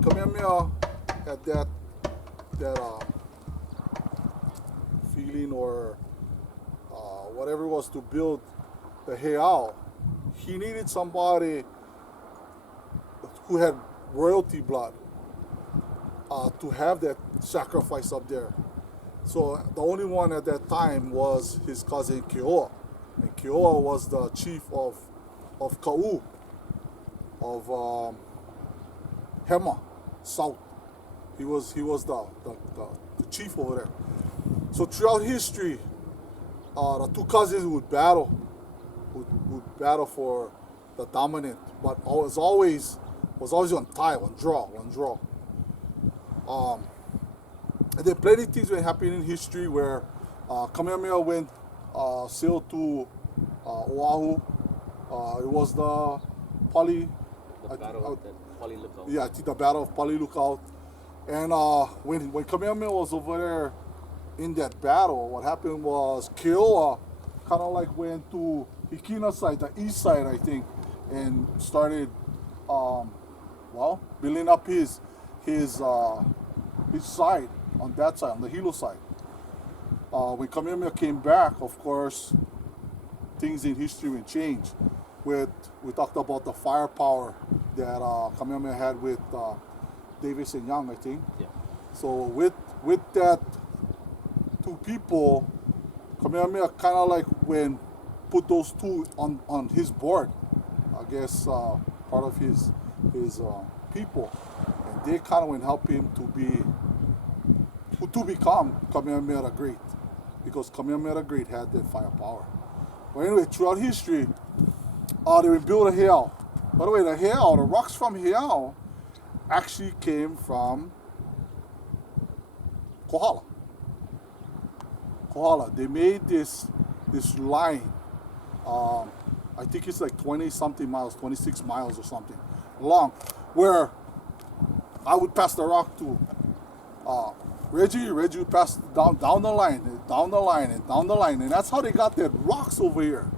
when Kamehameha had that feeling or whatever it was to build the heiau, he needed somebody who had royalty blood to have that sacrifice up there. So the only one at that time was his cousin Keoa. And Keoa was the chief of Ka'u, of Hema, South. He was the chief over there. So throughout history, the two cousins would battle for the dominant, but was always on tie, one draw. And there are plenty of things that happened in history where Kamehameha went sailed to Oahu. It was the battle of Pali Lookout. Yeah, I think the Battle of Pali Lookout. And when Kamehameha was over there in that battle, what happened was Keoa kind of like went to Hikina side, the east side, I think, and started, building up his side on that side, on the Hilo side. When Kamehameha came back, of course, things in history will change. We talked about the firepower that Kamehameha had with Davis and Young, I think. Yeah. So with that two people, Kamehameha kind of like put those two on his board, I guess part of his people, and they kind of went help him to become Kamehameha the Great, because Kamehameha the Great had that firepower. But anyway, throughout history, they would build a heiau. By the way, the rocks from heiau actually came from Kohala. They made this line. I think it's like 20-something miles, 26 miles or something long, where I would pass the rock to Reggie would pass down the line, and that's how they got their rocks over here.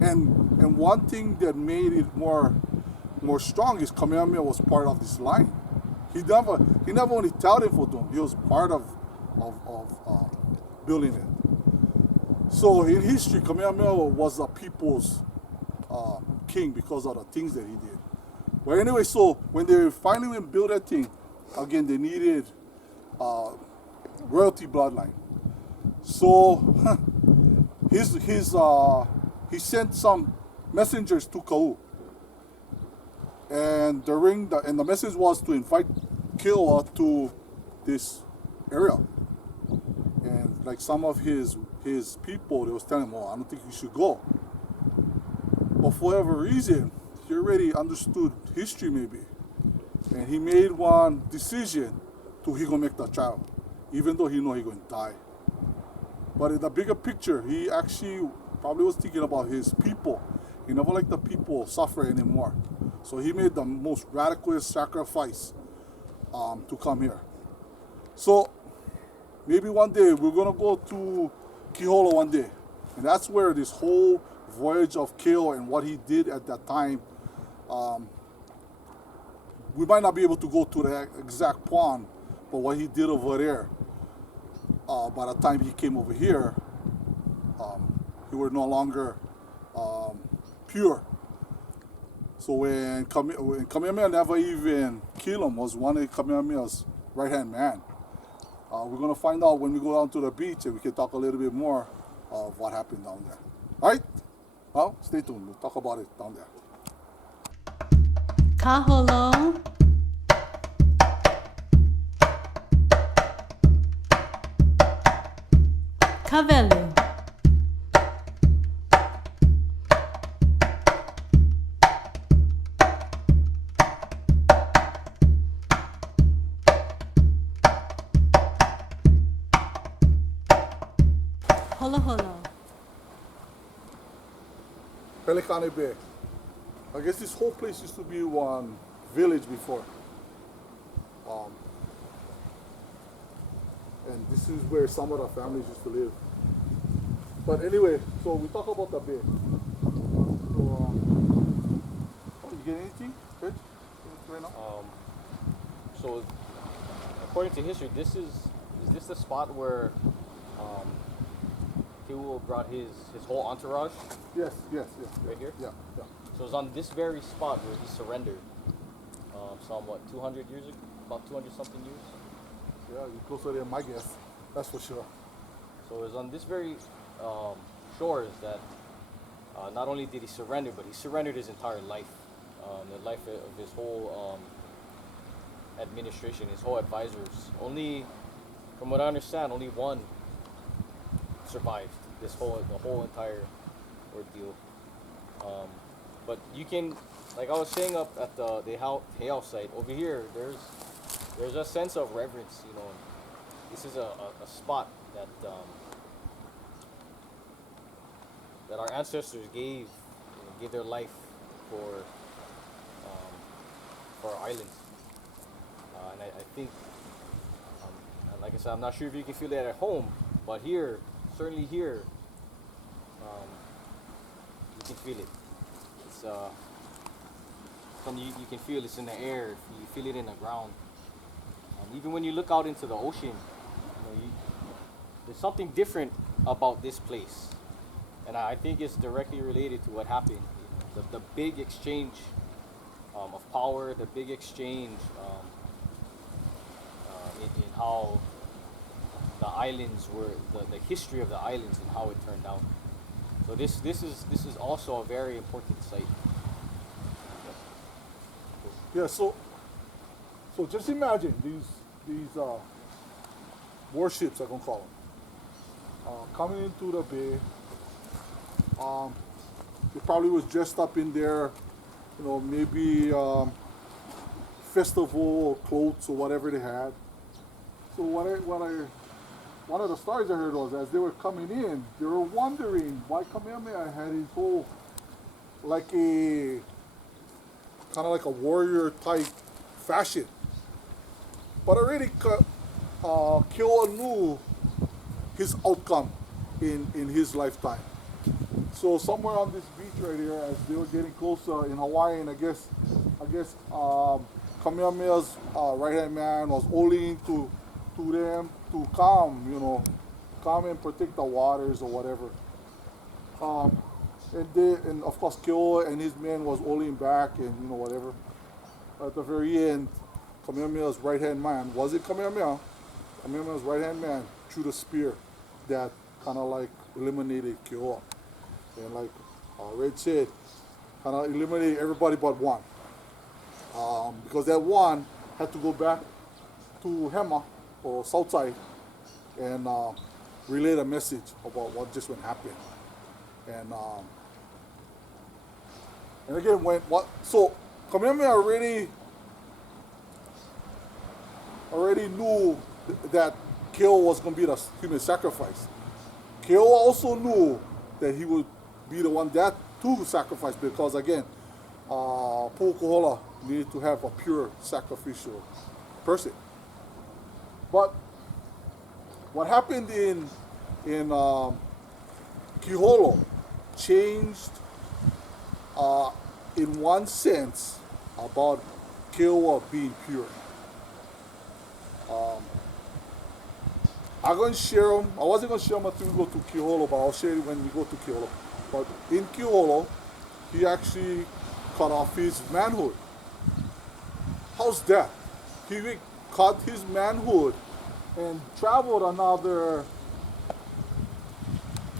And one thing that made it more strong is Kamehameha was part of this line. He never only told him for them, he was part of building it. So in history, Kamehameha was a people's king because of the things that he did. But anyway, so when they finally went build that thing, again they needed royalty bloodline. So he sent some messengers to Ka'u, and the message was to invite Keoa to this area. And like some of his people, they was telling him, "Oh, I don't think you should go." But for whatever reason, he already understood history maybe, and he made one decision to he gonna make the child, even though he know he gonna die. But in the bigger picture, he actually probably was thinking about his people. He never let the people suffer anymore. So he made the most radical sacrifice to come here. So maybe one day we're gonna go to Kihola one day. And that's where this whole voyage of Keoa and what he did at that time, we might not be able to go to the exact pond, but what he did over there, by the time he came over here, he were no longer pure. So when Kamehameha never even killed him, was one of Kamehameha's right-hand man. We're going to find out when we go down to the beach, and we can talk a little bit more of what happened down there. All right? Well, stay tuned. We'll talk about it down there. Kaholo. Kavelu. Holo holo. Pelicane Bay. I guess this whole place used to be one village before. And this is where some of the families used to live. But anyway, so we talk about the bay. So, you get anything, Rich, right now? So, according to history, is this the spot where Kiwo brought his whole entourage? Yes. Right here? Yeah. So it's on this very spot where he surrendered. Some 200 years ago, about 200 something years. Yeah, you're closer than my guess. That's for sure. So it was on this very shores that not only did he surrender, but he surrendered his entire life, the life of his whole administration, his whole advisors. Only, from what I understand, only one survived the whole entire ordeal. But you can, like I was saying up at the Heiau site over here, there's a sense of reverence. You know, this is a spot that that our ancestors gave their life for our islands. And I think, and like I said, I'm not sure if you can feel that at home, but here, certainly here, you can feel it. It's something you can feel. It's in the air. You feel it in the ground. Even when you look out into the ocean, there's something different about this place, and I think it's directly related to what happened. The big exchange of power, the big exchange in how the islands were, the history of the islands and how it turned out. So this is also a very important site. Yeah. So just imagine these warships, I'm gonna call them, coming into the bay. They probably was dressed up in their, maybe festival clothes or whatever they had. So one of the stories I heard was as they were coming in, they were wondering why Kamehameha had his whole kind of like a warrior type fashion. But already Kioa knew his outcome in his lifetime. So somewhere on this beach right here, as they were getting closer in Hawaiian, I guess Kamehameha's right-hand man was owing to them to calm and protect the waters or whatever. And of course Kioa and his men was owing back and whatever. At the very end, Kamehameha's right-hand man, was it Kamehameha? Kamehameha's right-hand man threw the spear that kind of like eliminated Kioa. And like Red said, kind of eliminated everybody but one. Because that one had to go back to Hema or Southside and relay a message about what just went happen. And again, so Kamehameha already knew that Kioa was going to be the human sacrifice. Kioa also knew that he would be the one that to sacrifice because again, ukohola needed to have a pure sacrificial person. But what happened in Kiholo changed in one sense about Kioa being pure. I'm going to share them. I wasn't going to share them until we go to Kiholo, but I'll share it when we go to Kiholo. But in Kiholo, he actually cut off his manhood. How's that? He cut his manhood and traveled another,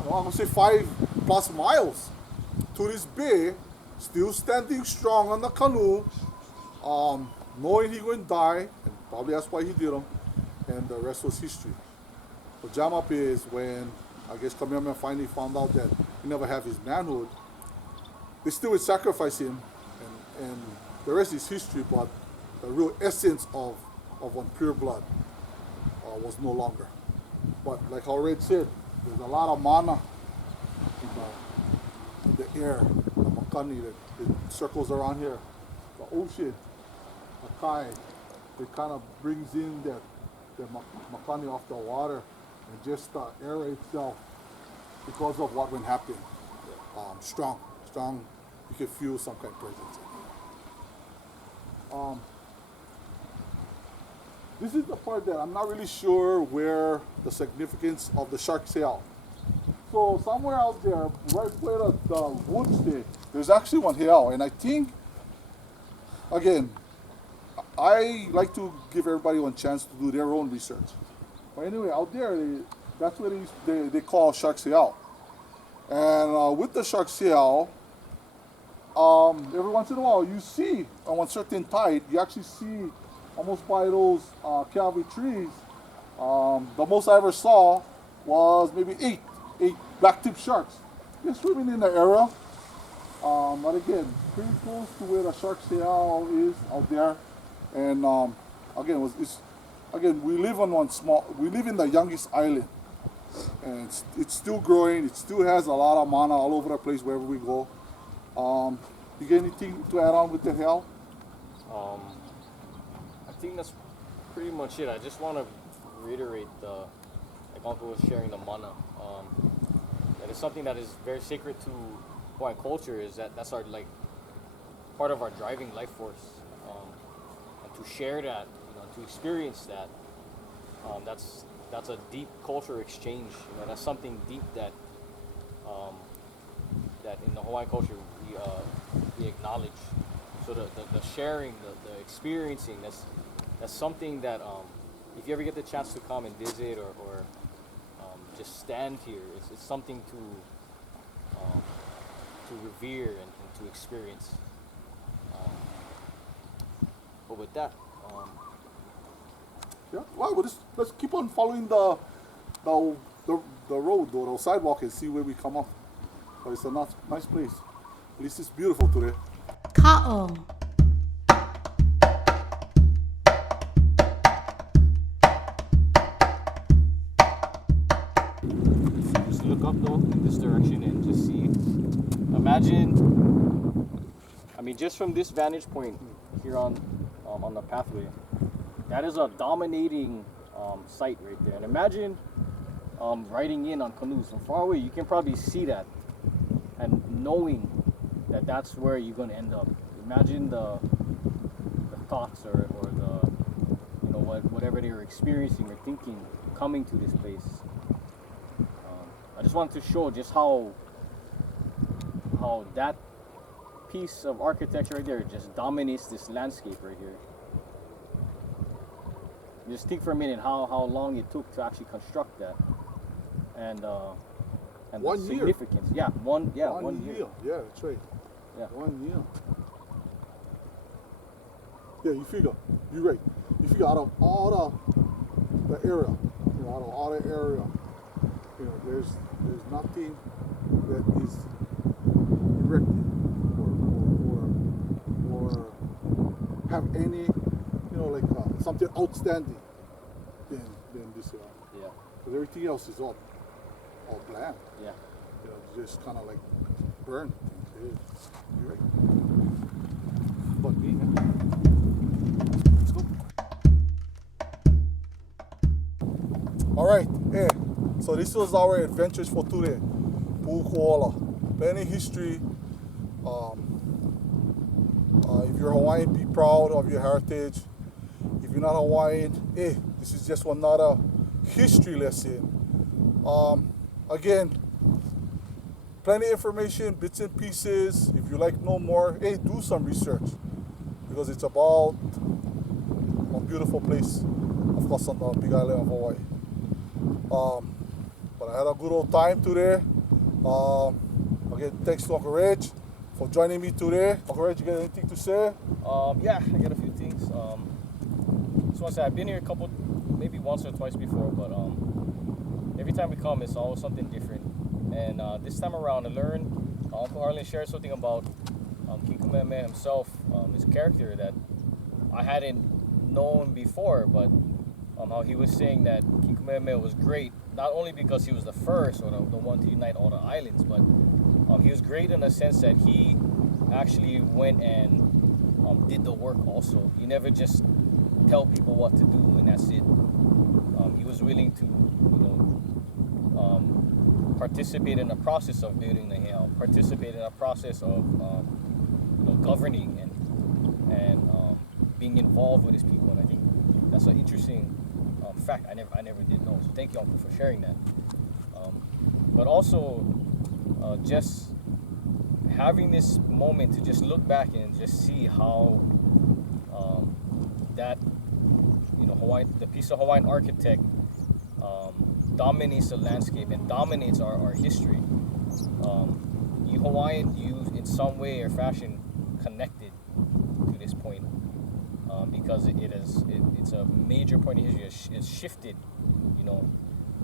I'm going to say 5+ miles to this bay, still standing strong on the canoe, knowing he wouldn't die, and probably that's why he did them, and the rest was history. The jam up is when I guess Kamehameha finally found out that he never had his manhood. They still would sacrifice him, and the rest is history. But the real essence of one pure blood was no longer. But like how Red said, there's a lot of mana in the air, the makani that circles around here, the ocean, the kai. It kind of brings in the makani off the water. And just the air itself, because of what went happen, strong. You can feel some kind of presence. this is the part that I'm not really sure where the significance of the shark sail. So somewhere out there, right where the woods there, there's actually one here, and I think, again, I like to give everybody one chance to do their own research. But anyway, out there, that's what they call shark sail. And with the shark sail, every once in a while, you see on one certain tide, you actually see almost by those cavalry trees. The most I ever saw was maybe eight black-tip sharks. They're swimming in the area. But again, pretty close to where the shark sail is out there. And again, we live in the youngest island. And it's still growing. It still has a lot of mana all over the place wherever we go. You got anything to add on with the hell? I think that's pretty much it. I just want to reiterate like Uncle was sharing the mana. That is something that is very sacred to Hawaiian culture. Is that's our like part of our driving life force, and to share that, to experience that, that's a deep culture exchange. That's something deep that that in the Hawaiian culture we acknowledge. So the sharing, the experiencing, that's something that if you ever get the chance to come and visit or just stand here, it's something to revere and to experience. But with that, yeah, well, let's keep on following the road or the sidewalk and see where we come up. But it's a nice place. At least it's beautiful today. Ka'o. just look up though in this direction and just see. Imagine, just from this vantage point here on the pathway, that is a dominating sight right there. And imagine riding in on canoes from far away. You can probably see that, and knowing that that's where you're going to end up. Imagine the thoughts or the whatever they were experiencing or thinking coming to this place. I just wanted to show just how that piece of architecture right there just dominates this landscape right here. Just think for a minute how long it took to actually construct that, and the 1 year. significance. Yeah, one year. Yeah, that's right. Yeah. 1 year. Yeah, you're right. You figure out of all the area, out of all the area, there's nothing that is erected or have any, something outstanding than this area. Yeah. Because everything else is all bland. Yeah. Just kind of like burned. You're right. But me, man. Let's go. All right. Hey. So this was our adventures for today. Ukohola. Plenty history. If you're Hawaiian, be proud of your heritage. If you're not Hawaiian, hey, this is just another history lesson. Again, plenty of information, bits and pieces. If you like to know more, hey, do some research, because it's about a beautiful place, of course, on the big island of Hawaii. But I had a good old time today. Again, thanks to Uncle Reggie for joining me today. Uncle Reggie, you got anything to say? Yeah, I got a few things. Just want to say I've been here maybe once or twice before, but every time we come, it's always something different. And this time around, I learned Uncle Harlen shared something about King Kamehameha himself, his character that I hadn't known before, but how he was saying that King Kamehameha was great, not only because he was the first or the one to unite all the islands, but he was great in the sense that he actually went and did the work also. He never just tell people what to do and that's it. He was willing to, participate in the process of building the hill, participate in the process of governing and being involved with his people. And I think that's an interesting fact. I never did know. So thank you, Uncle, for sharing that. But also, just having this moment to just look back and just see how that, the piece of Hawaiian architect dominates the landscape and dominates our history. You Hawaiian, you in some way or fashion connected to this point, because it's a major point of history. It's shifted,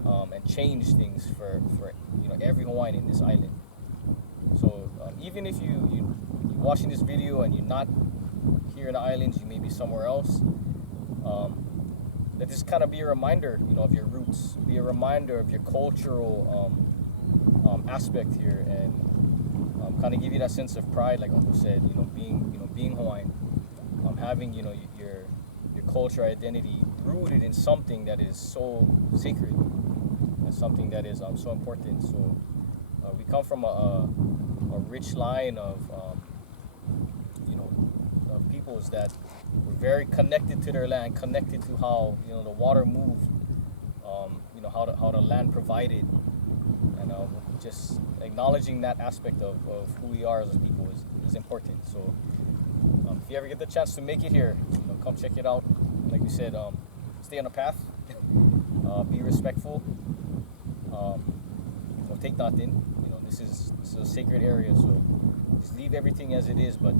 and changed things for every Hawaiian in this island. So even if you're watching this video and you're not here in the islands, you may be somewhere else, let this kind of be a reminder, of your roots, be a reminder of your cultural aspect here, and kind of give you that sense of pride, like Uncle said, being Hawaiian, having your culture identity rooted in something that is so sacred, and something that is so important. So we come from a rich line of of peoples that were very connected to their land, connected to how the water moved, how the land provided, and just acknowledging that aspect of who we are as a people is important. So if you ever get the chance to make it here, come check it out. Like we said, stay on the path, be respectful, don't take nothing. This is a sacred area, so just leave everything as it is. But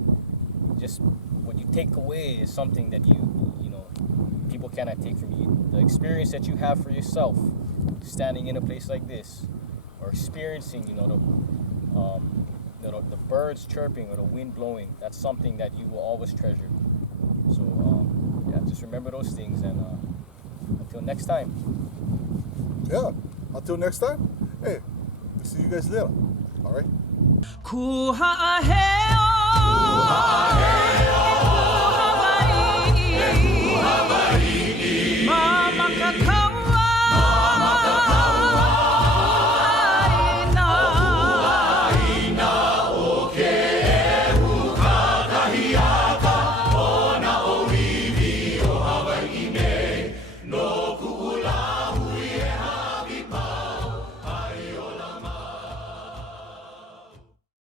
just what you take away is something that people cannot take from you. The experience that you have for yourself, standing in a place like this, or experiencing, the birds chirping or the wind blowing. That's something that you will always treasure. So just remember those things, and until next time. Yeah, until next time. Hey, we'll see you guys later. All right. Kuha'aheo.